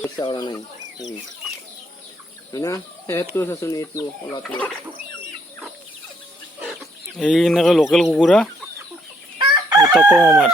Isa orang lain. Mana? Itu sasun itu kalau tu. এই নাকি local কুকুৰা উত্তপ্ত আমাৰ